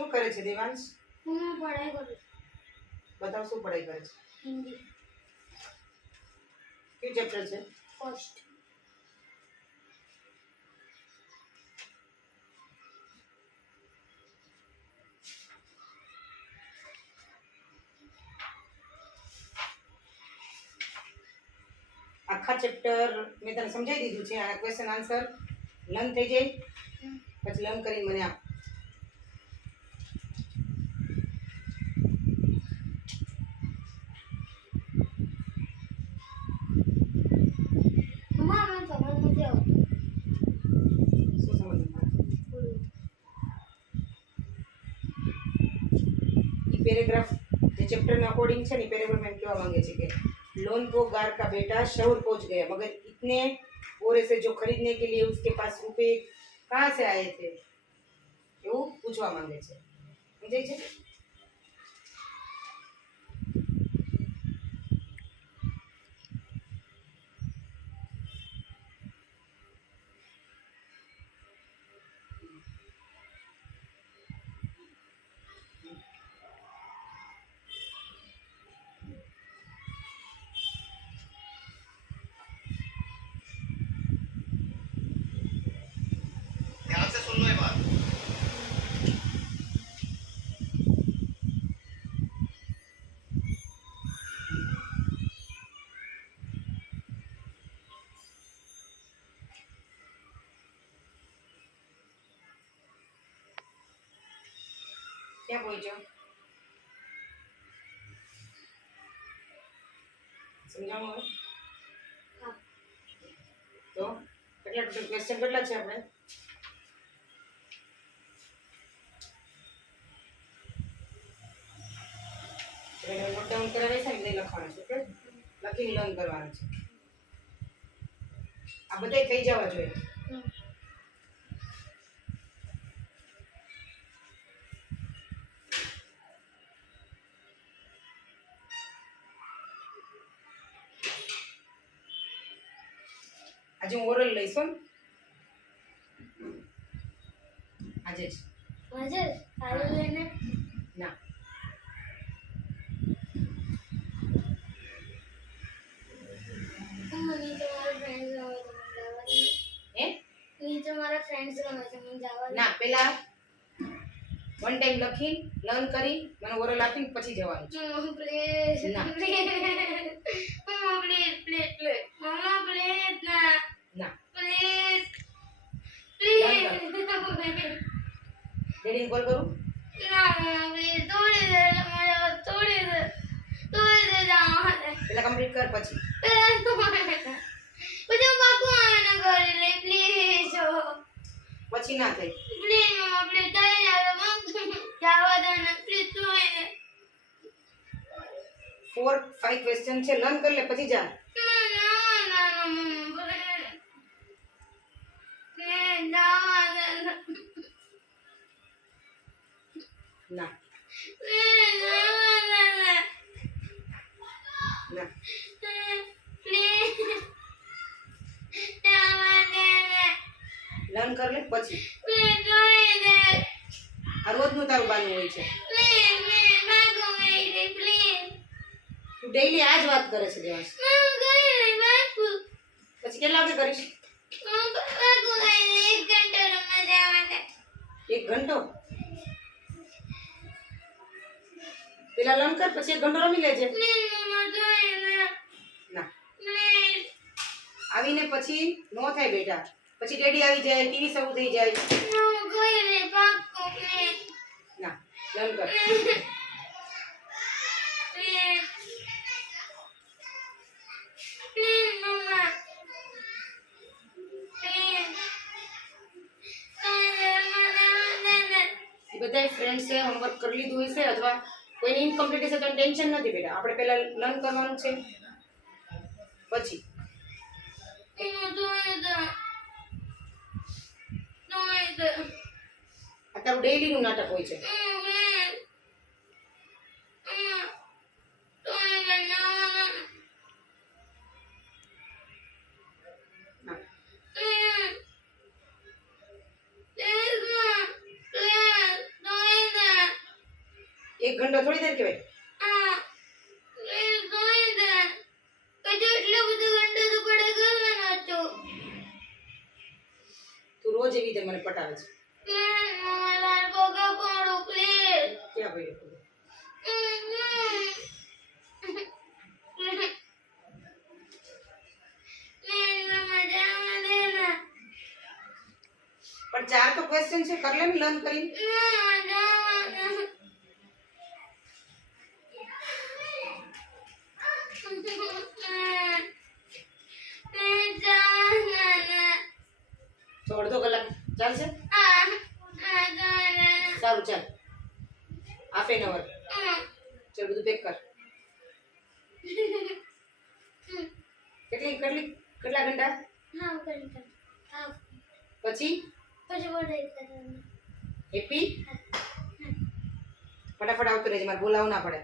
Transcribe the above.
શું કરે છે દેવાંશ? હું પढ़ाई કરું. बताओ શું પढ़ाई કરે છે? હિન્દી કયું ચેપ્ટર છે? ફર્સ્ટ. આખા ચેપ્ટર મેં તને સમજાવી દીધું છે. આ ક્વેશ્ચન આન્સર લર્ન થઈ જાય પછી લર્ન કરીને મને આપ. મમ્મા મને સમજ નથી આવતું. શું સમજવું? ये पैराग्राफ जो चैप्टर में अकॉर्डिंग છે ને पैराग्राफ में क्या मांगे છે કે लोन को गार का बेटा शहर पहुंच गया मगर इतने बोरे से जो खरीदने के लिए उसके पास रुपए कहाँ से आए थे એવું પૂછવા માંગે છે. સમજાય છે? ध्यान से सुन लो ये बात. ક્યાં પહોંચ્યો? સમજાવો હવે. હા. તો કેટલા ટોટલ ક્વેશ્ચન કેટલા છે આપણે? નોટ ડાઉન કરાવે છે ને લખવાનું છે. ઓકે, લખીને લર્ન કરવાનું છે. આ બધાય થઈ જવા જોઈએ. આજે હું ઓરલ લઈશ હો. આજે જ આજે કાલે લઈને ના નીચે મારા ફ્રેન્ડ્સ રમે છે મને જવા દે. હે નીચે મારા ફ્રેન્ડ્સ રમે છે મને જવા દે. ના પેલા વન ટાઈમ લખી લર્ન કરી મને ઓરલ આપીને પછી જવાનું છે. પ્લીઝ ના. Please mamma please please please mamma please ના ના પ્લીઝ ડન પ્લીઝ ડેડીને કોલ કરું. ના મમ્મા પ્લીઝ થોડી દેર મારા થોડી દેર જવા દે. પેલા કમ્પ્લીટ કર પછી. પછી પાકું આવે ને ઘરે લે પ્લીઝ પછી ના થાય. પ્લીઝ મમ્મા પ્લીઝ થઈ જાય જવા દે ને પ્લીઝ તું 4-5 ક્વેશ્ચન છે લર્ન કરી લે પછી જા. ના ના લર્ન કરી લે પછી. આ રોજનું તારું બાનું હોય છે. તું ડેઈલી આ જ વાત કરે છે દેવાંશ. પછી કેટલા વાગે કરીશ? 1 ઘંટો. પેલા લર્ન કર પછી 1 ઘંટો રમી લેજે. ના આવીને પછી નો થાય બેટા. પછી ડેડી આવી જાય ટીવી શરૂ થઈ જાય. ના લર્ન કર. બધા ફ્રેન્ડ્સે હોમવર્ક કરી લીધું હશે અથવા કોઈને ઇનકમ્પ્લીટ હશે તો ટેન્શન નથી બેટા. આપણે પહેલા લર્ન કરવાનું છે પછી આ તારું ડેઈલીનું નાટક હોય છે. 1 ઘંટો થોડી દેર કહેવાય. હા પ્લીઝ ધોઈ દે પછી એટલો બધો ઘંટો તો પડે કરવાનો હતો તું રોજ એવી રીતે મને પટાવે છે. પ્લીઝ મમ્મા તાર પગા પડો પ્લીઝ ક્યાં ભાઈ લોકો? પણ 4 તો ક્વેશ્ચન છે, કર લે ને લર્ન કરીને. તો અડધો કલાક ચાલશે. સારું ચાલ, હાફ એન અવર. ચાલ બધું પેક કર. કેટલા ઘંટા પછી હેપી? ફટાફટ આવતો રહેજે, મારે બોલાવવું ના પડે.